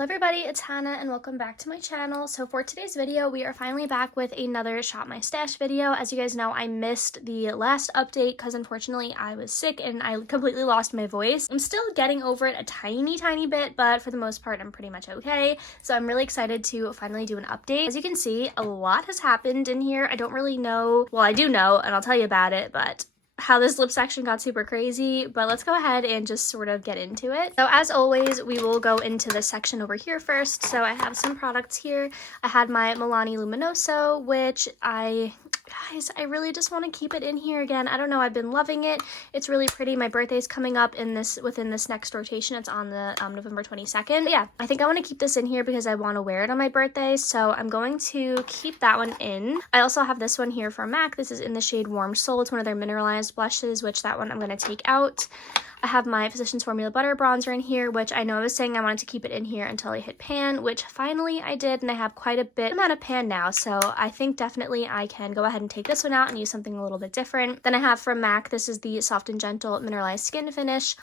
Hello everybody, it's Hannah and welcome back to my channel. So for today's video, we are finally back with another Shop My Stash video. As you guys know, I missed the last update because unfortunately I was sick and I completely lost my voice. I'm still getting over it a tiny bit, but for the most part, I'm pretty much okay. So I'm really excited to finally do an update. As you can see, a lot has happened in here. I don't really know, well, I do know and I'll tell you about it, but how this lip section got super crazy, but let's go ahead and just sort of get into it. So as always, we will go into this section over here first. So I have some products here. I had my Milani Luminoso, which guys, I really just want to keep it in here again. I don't know, I've been loving it. It's really pretty. My birthday's coming up within this next rotation. It's on the November 22nd. But yeah, I think I want to keep this in here because I want to wear it on my birthday. So I'm going to keep that one in. I also have this one here from MAC. This is in the shade Warm Soul. It's one of their mineralized blushes, which that one I'm going to take out. I have my Physicians Formula Butter Bronzer in here, which I know I was saying I wanted to keep it in here until I hit pan, which finally I did, and I have quite a bit amount of pan now, so I think definitely I can go ahead and take this one out and use something a little bit different. Then I have from MAC, this is the Soft and Gentle Mineralized Skin Finish.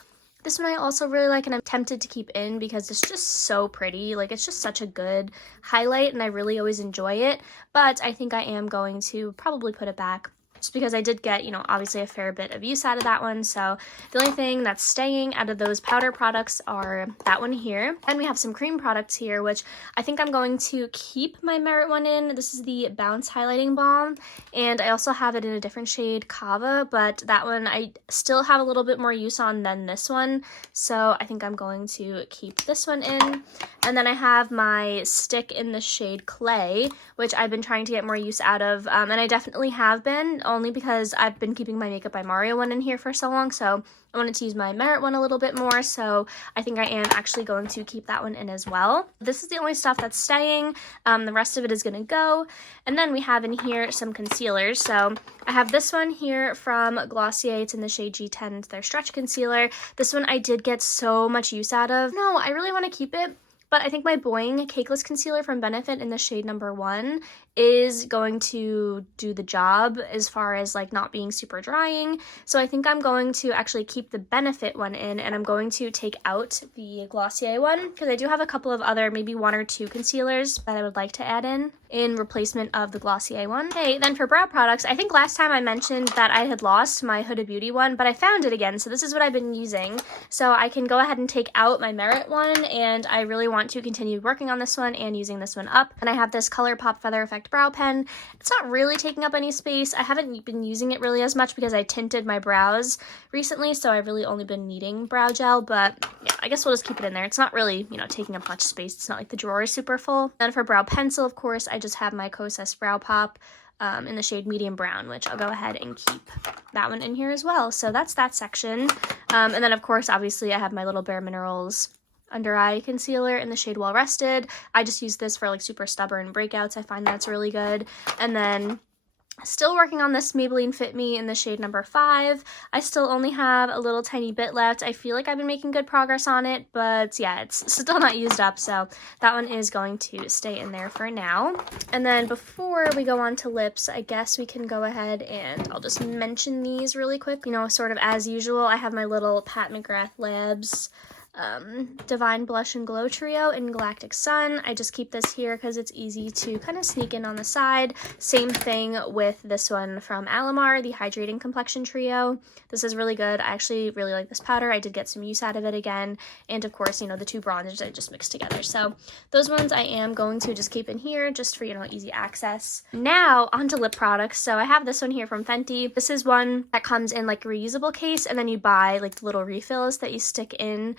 This one I also really like and I'm tempted to keep in because it's just so pretty. Like, it's just such a good highlight and I really always enjoy it, but I think I am going to probably put it back, just because I did get, obviously a fair bit of use out of that one. So the only thing that's staying out of those powder products are that one here. And we have some cream products here, which I think I'm going to keep my Merit one in. This is the Bounce Highlighting Balm. And I also have it in a different shade, Kava, but that one I still have a little bit more use on than this one. So I think I'm going to keep this one in. And then I have my stick in the shade Clay, which I've been trying to get more use out of. And I definitely have been, only because I've been keeping my Makeup by Mario one in here for so long, so I wanted to use my Merit one a little bit more, so I think I am actually going to keep that one in as well. This is the only stuff that's staying. The rest of it is going to go. And then we have in here some concealers. So I have this one here from Glossier. It's in the shade G10. It's their stretch concealer. This one I did get so much use out of. No, I really want to keep it. But I think my Boing Cakeless Concealer from Benefit in the shade number 1 is going to do the job as far as like not being super drying. So I think I'm going to actually keep the Benefit one in and I'm going to take out the Glossier one because I do have a couple of other, maybe 1 or 2 concealers that I would like to add in replacement of the Glossier one. Okay, then for brow products, I think last time I mentioned that I had lost my Huda Beauty one, but I found it again. So this is what I've been using. So I can go ahead and take out my Merit one, and I really want to continue working on this one and using this one up. And I have this ColourPop Feather Effect brow pen. It's not really taking up any space. I haven't been using it really as much because I tinted my brows recently, so I've really only been needing brow gel, but yeah, I guess we'll just keep it in there. It's not really, taking up much space. It's not like the drawer is super full. Then for brow pencil, of course, I just have my Kosas Brow Pop in the shade Medium Brown, which I'll go ahead and keep that one in here as well. So that's that section. And then, of course, obviously, I have my little Bare Minerals under eye concealer in the shade Well Rested. I just use this for like super stubborn breakouts. I find that's really good. And then still working on this Maybelline Fit Me in the shade number 5. I still only have a little tiny bit left. I feel like I've been making good progress on it, but yeah, it's still not used up, so that one is going to stay in there for now. And then before we go on to lips, I guess we can go ahead and I'll just mention these really quick. Sort of as usual, I have my little Pat McGrath Labs Divine Blush and Glow Trio in Galactic Sun. I just keep this here because it's easy to kind of sneak in on the side. Same thing with this one from Alamar, the Hydrating Complexion Trio. This is really good. I actually really like this powder. I did get some use out of it again. And of course, the 2 bronzers I just mixed together. So those ones I am going to just keep in here just for, easy access. Now onto lip products. So I have this one here from Fenty. This is one that comes in like a reusable case and then you buy like the little refills that you stick in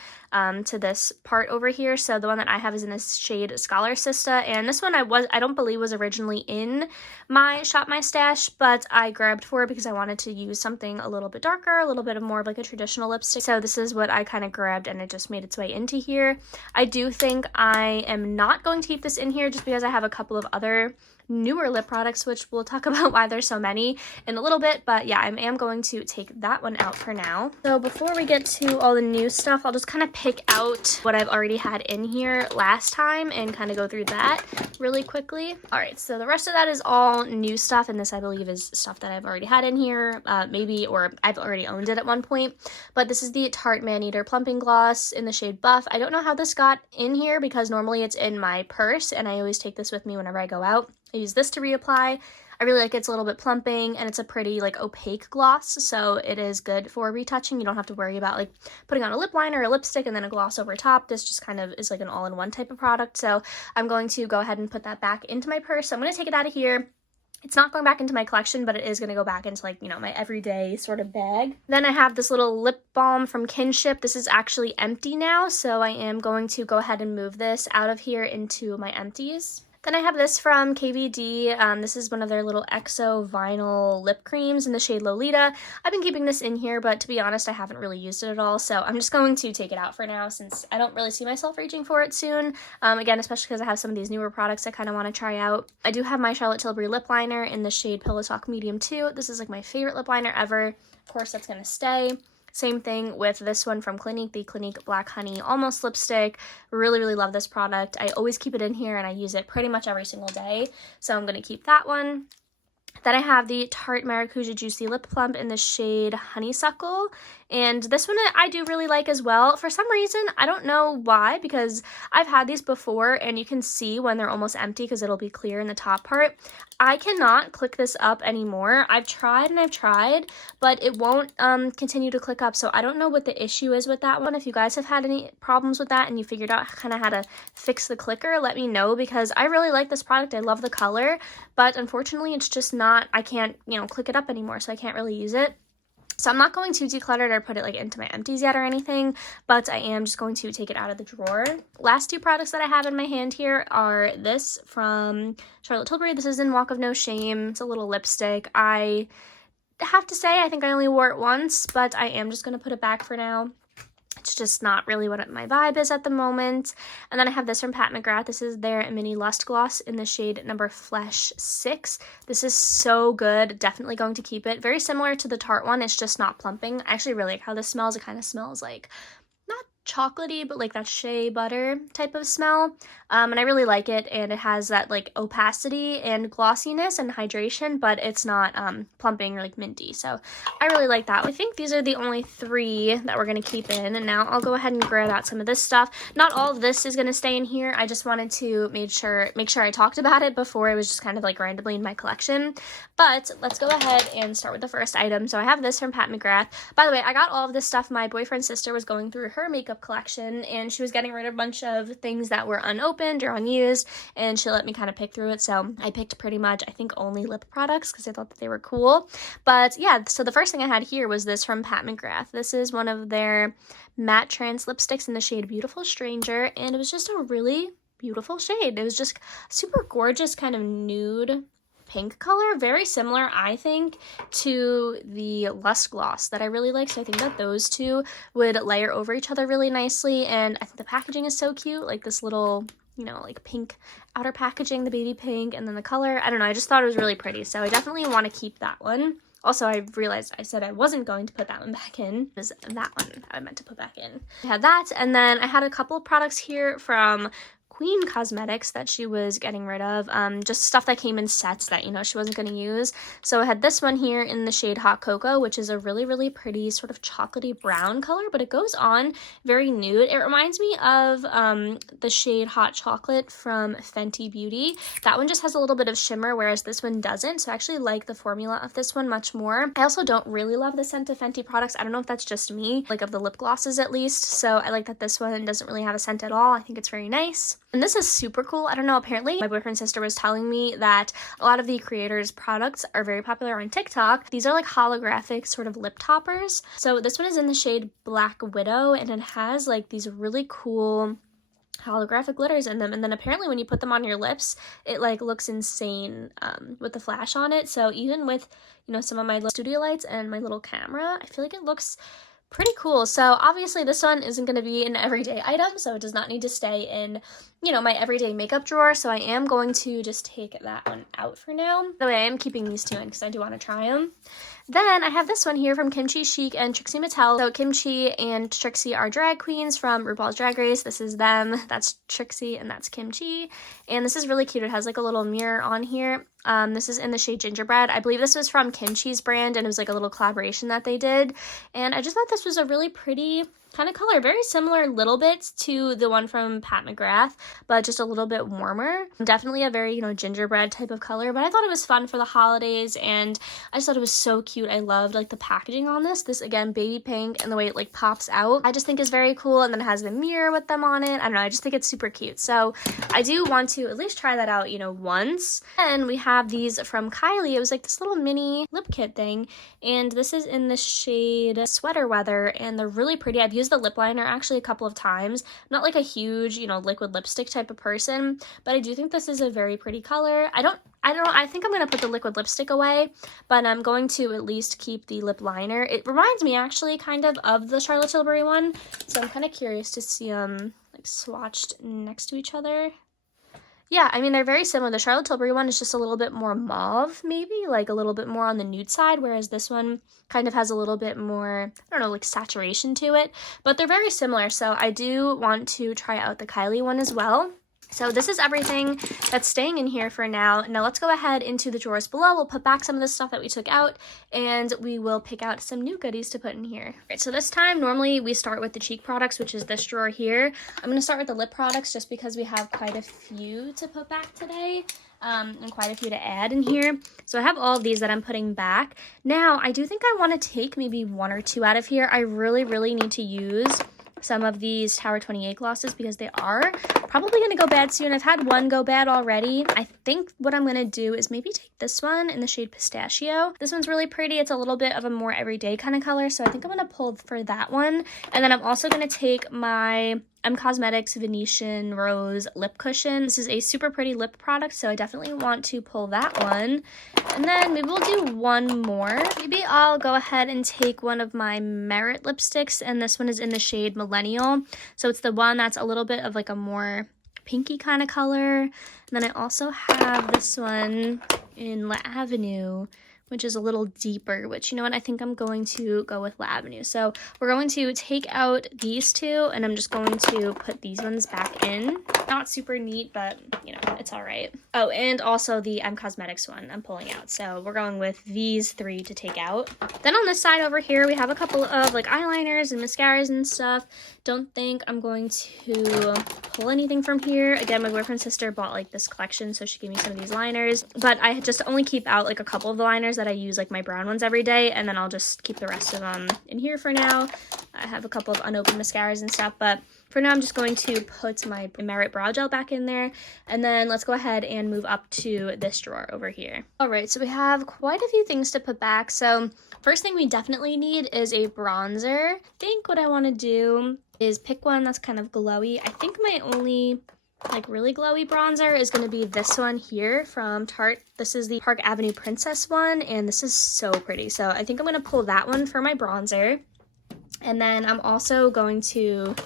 to this part over here. So the one that I have is in this shade Scholar Sister, and this one I don't believe was originally in my Shop My Stash, but I grabbed for it because I wanted to use something a little bit darker, a little bit of more of like a traditional lipstick. So this is what I kind of grabbed and it just made its way into here. I do think I am not going to keep this in here just because I have a couple of other newer lip products, which we'll talk about why there's so many in a little bit. But yeah, I am going to take that one out for now. So before we get to all the new stuff, I'll just kind of pick out what I've already had in here last time and kind of go through that really quickly. All right, so the rest of that is all new stuff, and this I believe is stuff that I've already had in here, maybe, or I've already owned it at one point. But this is the Tarte Maneater Plumping Gloss in the shade Buff. I don't know how this got in here because normally it's in my purse, and I always take this with me whenever I go out. I use this to reapply. I really like it. It's a little bit plumping, and it's a pretty like opaque gloss, so it is good for retouching. You don't have to worry about like putting on a lip liner or a lipstick and then a gloss over top. This just kind of is like an all-in-one type of product, so I'm going to go ahead and put that back into my purse. So I'm going to take it out of here. It's not going back into my collection, but it is going to go back into like, you know, my everyday sort of bag. Then I have this little lip balm from Kinship. This is actually empty now, so I am going to go ahead and move this out of here into my empties. Then I have this from KVD. This is one of their little EXO vinyl lip creams in the shade Lolita. I've been keeping this in here, but to be honest, I haven't really used it at all, so I'm just going to take it out for now since I don't really see myself reaching for it soon. Again, especially because I have some of these newer products I kind of want to try out. I do have my Charlotte Tilbury lip liner in the shade Pillow Talk Medium 2. This is like my favorite lip liner ever. Of course, that's going to stay. Same thing with this one from Clinique, the Clinique Black Honey Almost Lipstick. Really, really love this product. I always keep it in here and I use it pretty much every single day. So I'm going to keep that one. Then I have the Tarte Maracuja Juicy Lip Plump in the shade Honeysuckle. And this one I do really like as well. For some reason, I don't know why, because I've had these before and you can see when they're almost empty because it'll be clear in the top part. I cannot click this up anymore. I've tried and I've tried, but it won't continue to click up. So I don't know what the issue is with that one. If you guys have had any problems with that and you figured out kind of how to fix the clicker, let me know, because I really like this product. I love the color, but unfortunately it's just not, I can't, you know, click it up anymore, so I can't really use it. So I'm not going to declutter it or put it like into my empties yet or anything, but I am just going to take it out of the drawer. Last two products that I have in my hand here are this from Charlotte Tilbury. This is in Walk of No Shame. It's a little lipstick. I have to say I think I only wore it once, but I am just going to put it back for now. It's just not really what my vibe is at the moment. And then I have this from Pat McGrath. This is their mini Lust Gloss in the shade number Flesh 6. This is so good. Definitely going to keep it. Very similar to the Tarte one. It's just not plumping. I actually really like how this smells. It kind of smells like, not chocolatey, but like that shea butter type of smell. And I really like it, and it has that like opacity and glossiness and hydration, but it's not plumping or like minty. So I really like that. I think these are the only three that we're going to keep in, and now I'll go ahead and grab out some of this stuff. Not all of this is going to stay in here. I just wanted to make sure I talked about it before it was just kind of like randomly in my collection. But let's go ahead and start with the first item. So I have this from Pat McGrath. By the way, I got all of this stuff. My boyfriend's sister was going through her makeup collection, and she was getting rid of a bunch of things that were unopened or unused, and she let me kind of pick through it. So I picked pretty much, I think, only lip products because I thought that they were cool. But yeah, so the first thing I had here was this from Pat McGrath. This is one of their matte trans lipsticks in the shade Beautiful Stranger, and it was just a really beautiful shade. It was just super gorgeous kind of nude pink color, very similar, I think, to the Lust Gloss that I really like. So I think that those two would layer over each other really nicely, and I think the packaging is so cute, like this little, you know, like pink outer packaging, the baby pink, and then the color. I don't know, I just thought it was really pretty, so I definitely want to keep that one. Also, I realized I said I wasn't going to put that one back in. It was that one I meant to put back in. I had that, and then I had a couple of products here from Queen Cosmetics that she was getting rid of, just stuff that came in sets that, you know, she wasn't going to use. So I had this one here in the shade Hot Cocoa, which is a really, really pretty sort of chocolatey brown color, but it goes on very nude. It reminds me of the shade Hot Chocolate from Fenty Beauty. That one just has a little bit of shimmer, whereas this one doesn't. So I actually like the formula of this one much more. I also don't really love the scent of Fenty products. I don't know if that's just me, like of the lip glosses at least. So I like that this one doesn't really have a scent at all. I think it's very nice. And this is super cool. I don't know, apparently my boyfriend's sister was telling me that a lot of the creators' products are very popular on TikTok. These are like holographic sort of lip toppers. So this one is in the shade Black Widow, and it has like these really cool holographic glitters in them, and then apparently when you put them on your lips, it like looks insane with the flash on it. So even with, you know, some of my studio lights and my little camera, I feel like it looks Pretty cool. So obviously this one isn't going to be an everyday item, so it does not need to stay in, you know, my everyday makeup drawer. So I am going to just take that one out for now. By the way, I am keeping these two in because I do want to try them. Then I have this one here from Kimchi Chic and Trixie Mattel. So Kimchi and Trixie are drag queens from RuPaul's Drag Race. This is them. That's Trixie and that's Kimchi. And this is really cute. It has like a little mirror on here. This is in the shade Gingerbread. I believe this was from Kimchi's brand, and it was like a little collaboration that they did. And I just thought this was a really pretty kind of color, very similar little bits to the one from Pat McGrath, but just a little bit warmer. Definitely a very, you know, gingerbread type of color, but I thought it was fun for the holidays, and I just thought it was so cute. I loved like the packaging on this. This again, baby pink, and the way it like pops out, I just think is very cool. And then it has the mirror with them on it. I don't know, I just think it's super cute. So I do want to at least try that out, you know, once. And we have these from Kylie. It was like this little mini lip kit thing, and this is in the shade Sweater Weather, and they're really pretty. I've used the lip liner actually a couple of times. I'm not like a huge, you know, liquid lipstick type of person, but I do think this is a very pretty color. I don't know, I think I'm going to put the liquid lipstick away, but I'm going to at least keep the lip liner. It reminds me actually kind of the Charlotte Tilbury one, so I'm kind of curious to see them like swatched next to each other. Yeah, I mean, they're very similar. The Charlotte Tilbury one is just a little bit more mauve, maybe, like a little bit more on the nude side, whereas this one kind of has a little bit more, I don't know, like saturation to it. But they're very similar, so I do want to try out the Kylie one as well. So this is everything that's staying in here for now. Now let's go ahead into the drawers below. We'll put back some of the stuff that we took out, and we will pick out some new goodies to put in here. All right, so this time, normally we start with the cheek products, which is this drawer here. I'm going to start with the lip products just because we have quite a few to put back today. And quite a few to add in here. So I have all of these that I'm putting back. Now, I do think I want to take maybe one or two out of here. I really need to use some of these Tower 28 glosses because they are probably going to go bad soon. I've had one go bad already. I think what I'm going to do is maybe take this one in the shade Pistachio. This one's really pretty. It's a little bit of a more everyday kind of color, so I think I'm going to pull for that one. And then I'm also going to take my Cosmetics Venetian Rose lip cushion. This is a super pretty lip product, so I definitely want to pull that one. And then maybe we'll do one more. Maybe I'll go ahead and take one of my Merit lipsticks, and this one is in the shade Millennial. So it's the one that's a little bit of like a more pinky kind of color. And then I also have this one in La Avenue, which is a little deeper, which, you know what, I think I'm going to go with La Avenue. So we're going to take out these two, and I'm just going to put these ones back in. Not super neat, but, you know, it's all right. Oh, and also the Cosmetics one I'm pulling out. So we're going with these three to take out. Then on this side over here, we have a couple of, like, eyeliners and mascaras and stuff. Don't think I'm going to pull anything from here. Again, my boyfriend's sister bought, like, this collection, so she gave me some of these liners. But I just only keep out, like, a couple of the liners that I use, like my brown ones every day, and then I'll just keep the rest of them in here for now. I have a couple of unopened mascaras and stuff, but for now I'm just going to put my Merit brow gel back in there, and then let's go ahead and move up to this drawer over here. All right, so we have quite a few things to put back. So first thing we definitely need is a bronzer. I think what I want to do is pick one that's kind of glowy. I think my only like really glowy bronzer is going to be this one here from Tarte. This is the Park Avenue Princess one, and this is so pretty. So I think I'm going to pull that one for my bronzer. And then I'm also going to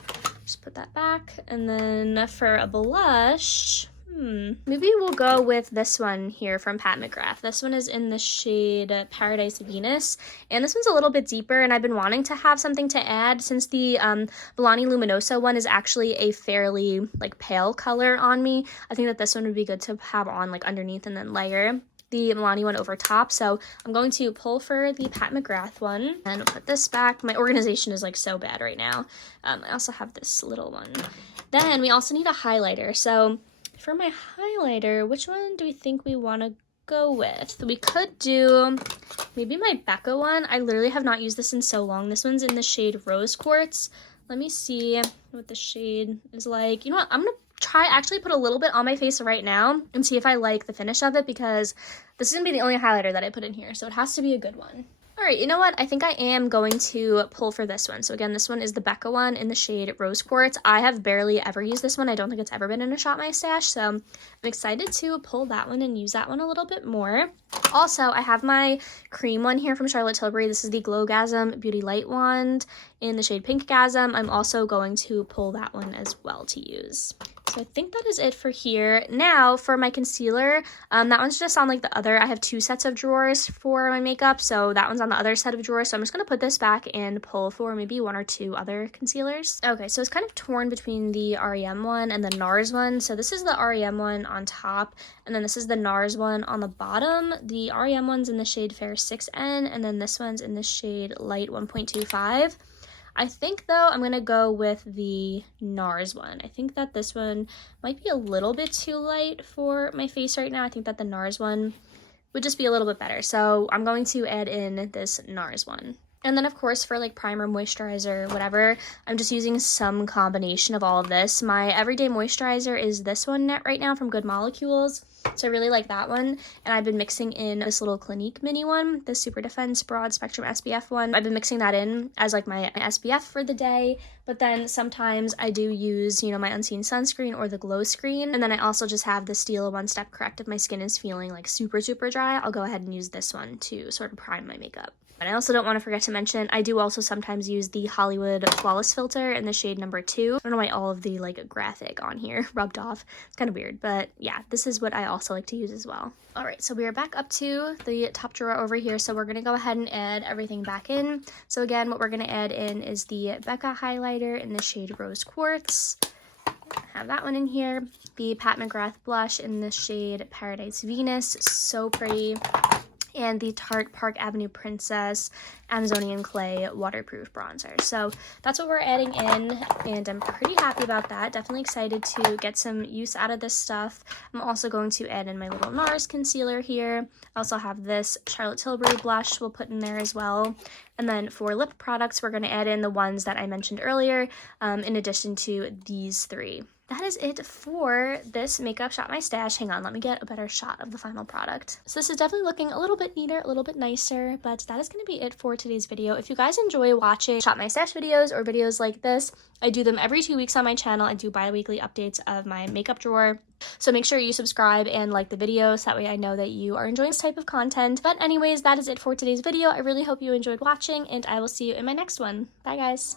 just put that back. And then for a blush, maybe we'll go with this one here from Pat McGrath. This one is in the shade Paradise Venus, and this one's a little bit deeper, and I've been wanting to have something to add since the Milani Luminoso one is actually a fairly like pale color on me. I think that this one would be good to have on like underneath and then layer the Milani one over top. So I'm going to pull for the Pat McGrath one and put this back. My organization is like so bad right now. I also have this little one. Then we also need a highlighter. So for my highlighter, which one do we think we want to go with? We could do maybe my Becca one. I literally have not used this in so long. This one's in the shade Rose Quartz. Let me see what the shade is like. You know what? I'm going to actually put a little bit on my face right now and see if I like the finish of it, because this is going to be the only highlighter that I put in here, so it has to be a good one. All right, you know what? I think I am going to pull for this one. So again, this one is the Becca one in the shade Rose Quartz. I have barely ever used this one. I don't think it's ever been in a Shop My Stash, so I'm excited to pull that one and use that one a little bit more. Also, I have my cream one here from Charlotte Tilbury. This is the Glowgasm Beauty Light Wand in the shade Pink Gasm. I'm also going to pull that one as well to use. So I think that is it for here. Now for my concealer, that one's just on like the other. I have 2 sets of drawers for my makeup, so that one's on the other set of drawers. So I'm just going to put this back and pull for maybe 1 or 2 other concealers. Okay, so it's kind of torn between the REM one and the NARS one. So this is the REM one on top, and then this is the NARS one on the bottom. The REM one's in the shade Fair 6N, and then this one's in the shade Light 1.25. I think, though, I'm going to go with the NARS one. I think that this one might be a little bit too light for my face right now. I think that the NARS one would just be a little bit better. So I'm going to add in this NARS one. And then, of course, for like primer, moisturizer, whatever, I'm just using some combination of all of this. My everyday moisturizer is this one right now from Good Molecules. So I really like that one. And I've been mixing in this little Clinique mini one, the Super Defense Broad Spectrum SPF one. I've been mixing that in as like my SPF for the day. But then sometimes I do use, you know, my Unseen Sunscreen or the Glow Screen. And then I also just have the Stila One Step Correct. If my skin is feeling like super dry, I'll go ahead and use this one to sort of prime my makeup. And I also don't want to forget to mention, I do also sometimes use the Hollywood Flawless Filter in the shade number 2. I don't know why all of the like graphic on here rubbed off. It's kind of weird, but yeah, this is what I also like to use as well. All right, so we are back up to the top drawer over here. So we're going to go ahead and add everything back in. So again, what we're going to add in is the Becca highlighter in the shade Rose Quartz. Have that one in here. The Pat McGrath blush in the shade Paradise Venus. So pretty. And the Tarte Park Avenue Princess Amazonian Clay Waterproof Bronzer. So that's what we're adding in, and I'm pretty happy about that. Definitely excited to get some use out of this stuff. I'm also going to add in my little NARS concealer here. I also have this Charlotte Tilbury blush we'll put in there as well. And then for lip products, we're going to add in the ones that I mentioned earlier, in addition to these 3. That is it for this makeup Shop My Stash. Hang on, let me get a better shot of the final product. So this is definitely looking a little bit neater, a little bit nicer, but that is going to be it for today's video. If you guys enjoy watching Shop My Stash videos or videos like this, I do them every 2 weeks on my channel. I do bi-weekly updates of my makeup drawer. So make sure you subscribe and like the video so that way I know that you are enjoying this type of content. But anyways, that is it for today's video. I really hope you enjoyed watching, and I will see you in my next one. Bye guys.